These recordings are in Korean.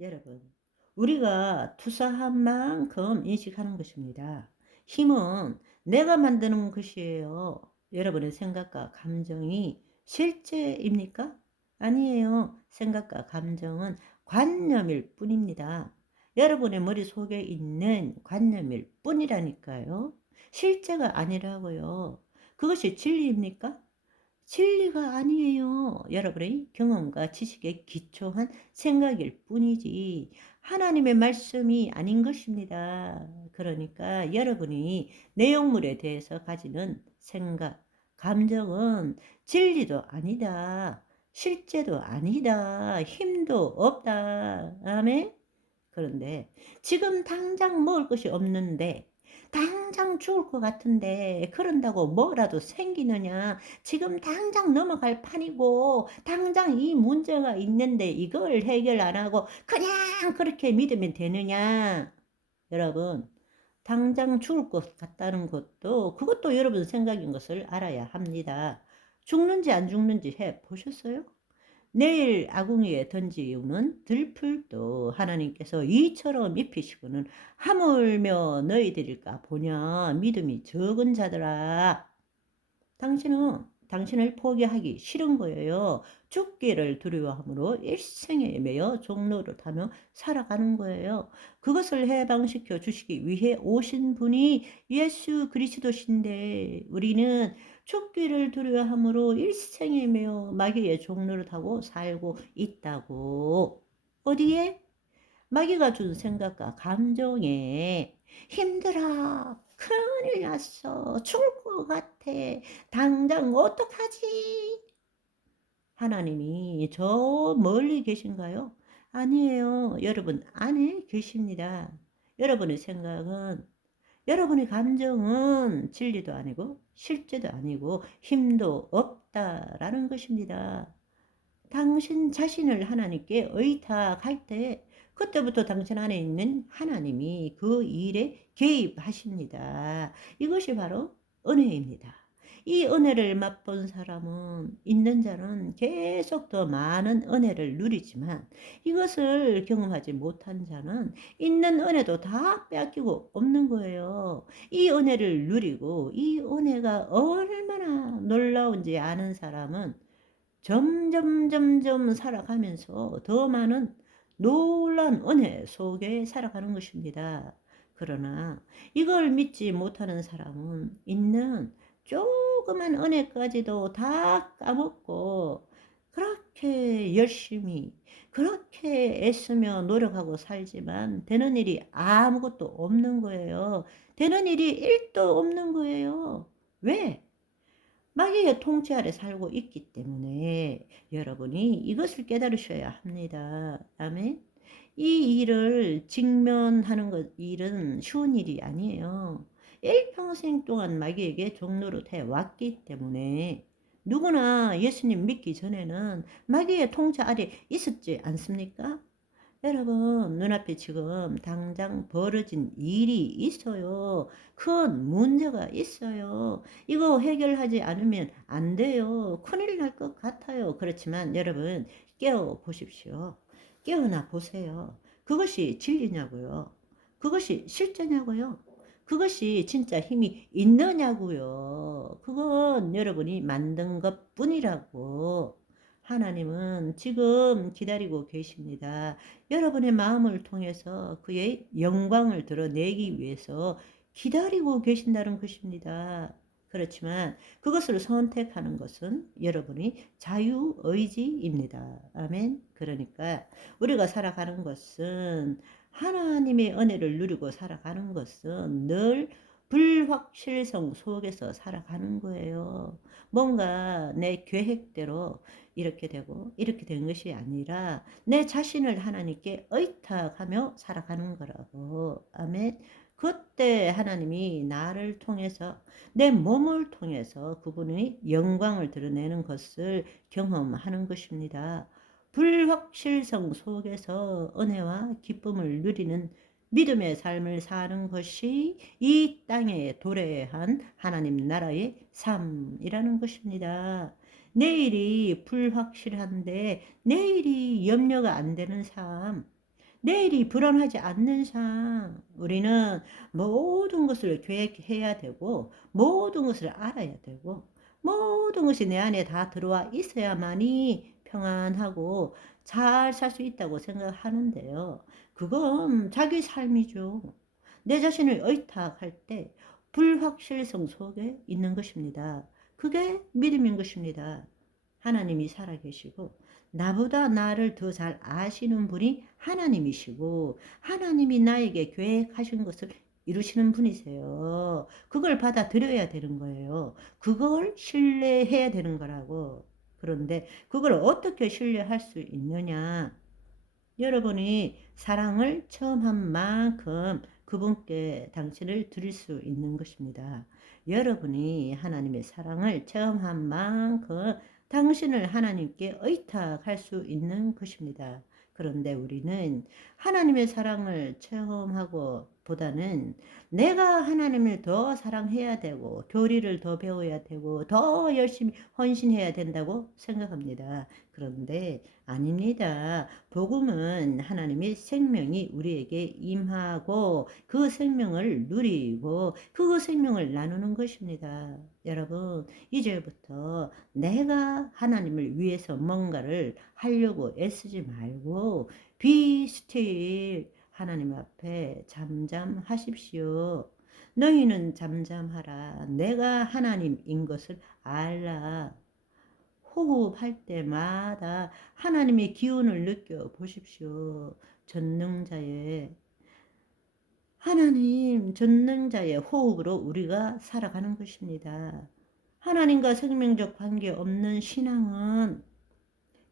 여러분, 우리가 투사한 만큼 인식하는 것입니다. 힘은 내가 만드는 것이에요. 여러분의 생각과 감정이 실제입니까? 아니에요. 생각과 감정은 관념일 뿐입니다. 여러분의 머릿속에 있는 관념일 뿐이라니까요. 실제가 아니라고요. 그것이 진리입니까? 진리가 아니에요. 여러분의 경험과 지식에 기초한 생각일 뿐이지 하나님의 말씀이 아닌 것입니다. 그러니까 여러분이 내용물에 대해서 가지는 생각, 감정은 진리도 아니다. 실제도 아니다. 힘도 없다. 아멘? 그런데 지금 당장 먹을 것이 없는데 당장 죽을 것 같은데 그런다고 뭐라도 생기느냐? 지금 당장 넘어갈 판이고 당장 이 문제가 있는데 이걸 해결 안 하고 그냥 그렇게 믿으면 되느냐? 여러분, 당장 죽을 것 같다는 것도 그것도 여러분 생각인 것을 알아야 합니다. 죽는지 안 죽는지 해 보셨어요? 내일 아궁이에 던지우는 들풀도 하나님께서 이처럼 입히시고는 하물며 너희들일까 보냐. 믿음이 적은 자들아, 당신은 당신을 포기하기 싫은 거예요. 죽기를 두려워함으로 일생에 매여 종노릇하며 살아가는 거예요. 그것을 해방시켜 주시기 위해 오신 분이 예수 그리스도신데 우리는 죽기를 두려워함으로 일생에 매여 마귀의 종노릇하고 살고 있다고. 어디에? 마귀가 준 생각과 감정에 힘들어. 큰일 났어. 죽을 것 같아. 당장 어떡하지? 하나님이 저 멀리 계신가요? 아니에요. 여러분 안에 계십니다. 여러분의 생각은, 여러분의 감정은 진리도 아니고 실제도 아니고 힘도 없다라는 것입니다. 당신 자신을 하나님께 의탁할 때 그때부터 당신 안에 있는 하나님이 그 일에 개입하십니다. 이것이 바로 은혜입니다. 이 은혜를 맛본 사람은, 있는 자는 계속 더 많은 은혜를 누리지만 이것을 경험하지 못한 자는 있는 은혜도 다 빼앗기고 없는 거예요. 이 은혜를 누리고 이 은혜가 얼마나 놀라운지 아는 사람은 점점 살아가면서 더 많은 놀란 은혜 속에 살아가는 것입니다. 그러나 이걸 믿지 못하는 사람은 있는 조그만 은혜까지도 다 까먹고 그렇게 열심히 그렇게 애쓰며 노력하고 살지만 되는 일이 아무것도 없는 거예요. 되는 일이 1도 없는 거예요. 왜? 마귀의 통치 아래 살고 있기 때문에 여러분이 이것을 깨달으셔야 합니다. 아멘. 이 일을 직면하는 것, 일은 쉬운 일이 아니에요. 일평생 동안 마귀에게 종노릇 해 왔기 때문에 누구나 예수님 믿기 전에는 마귀의 통치 아래 있었지 않습니까? 여러분, 눈앞에 지금 당장 벌어진 일이 있어요. 큰 문제가 있어요. 이거 해결하지 않으면 안 돼요. 큰일 날 것 같아요. 그렇지만 여러분, 깨어 보십시오. 깨어나 보세요. 그것이 진리냐고요? 그것이 실제냐고요? 그것이 진짜 힘이 있느냐고요? 그건 여러분이 만든 것 뿐이라고. 하나님은 지금 기다리고 계십니다. 여러분의 마음을 통해서 그의 영광을 드러내기 위해서 기다리고 계신다는 것입니다. 그렇지만 그것을 선택하는 것은 여러분이 자유의지입니다. 아멘. 그러니까 우리가 살아가는 것은, 하나님의 은혜를 누리고 살아가는 것은 늘 불확실성 속에서 살아가는 거예요. 뭔가 내 계획대로 이렇게 되고 이렇게 된 것이 아니라 내 자신을 하나님께 의탁하며 살아가는 거라고. 아멘. 그때 하나님이 나를 통해서, 내 몸을 통해서 그분의 영광을 드러내는 것을 경험하는 것입니다. 불확실성 속에서 은혜와 기쁨을 누리는 믿음의 삶을 사는 것이 이 땅에 도래한 하나님 나라의 삶이라는 것입니다. 내일이 불확실한데 내일이 염려가 안 되는 삶, 내일이 불안하지 않는 상 우리는 모든 것을 계획해야 되고 모든 것을 알아야 되고 모든 것이 내 안에 다 들어와 있어야만이 평안하고 잘 살 수 있다고 생각하는데요. 그건 자기 삶이죠. 내 자신을 의탁할 때 불확실성 속에 있는 것입니다. 그게 믿음인 것입니다. 하나님이 살아계시고 나보다 나를 더 잘 아시는 분이 하나님이시고 하나님이 나에게 계획하신 것을 이루시는 분이세요. 그걸 받아들여야 되는 거예요. 그걸 신뢰해야 되는 거라고. 그런데 그걸 어떻게 신뢰할 수 있느냐? 여러분이 사랑을 처음 한 만큼 그분께 당신을 드릴 수 있는 것입니다. 여러분이 하나님의 사랑을 처음 한 만큼 당신을 하나님께 의탁할 수 있는 것입니다. 그런데 우리는 하나님의 사랑을 체험하고 보다는 내가 하나님을 더 사랑해야 되고 교리를 더 배워야 되고 더 열심히 헌신해야 된다고 생각합니다. 그런데 아닙니다. 복음은 하나님의 생명이 우리에게 임하고 그 생명을 누리고 그 생명을 나누는 것입니다. 여러분, 이제부터 내가 하나님을 위해서 뭔가를 하려고 애쓰지 말고 be still 하나님 앞에 잠잠하십시오. 너희는 잠잠하라. 내가 하나님인 것을 알라. 호흡할 때마다 하나님의 기운을 느껴 보십시오. 전능자의 하나님 전능자의 호흡으로 우리가 살아가는 것입니다. 하나님과 생명적 관계 없는 신앙은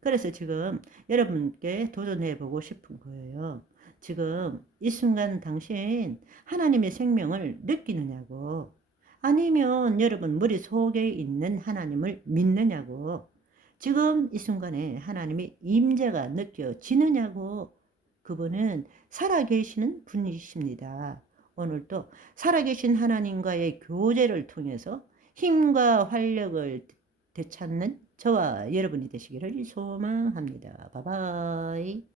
그래서 지금 여러분께 도전해 보고 싶은 거예요. 지금 이 순간 당신 하나님의 생명을 느끼느냐고 아니면 여러분 머릿속에 있는 하나님을 믿느냐고 지금 이 순간에 하나님의 임재가 느껴지느냐고 그분은 살아계시는 분이십니다. 오늘도 살아계신 하나님과의 교제를 통해서 힘과 활력을 되찾는 저와 여러분이 되시기를 소망합니다. 바이바이.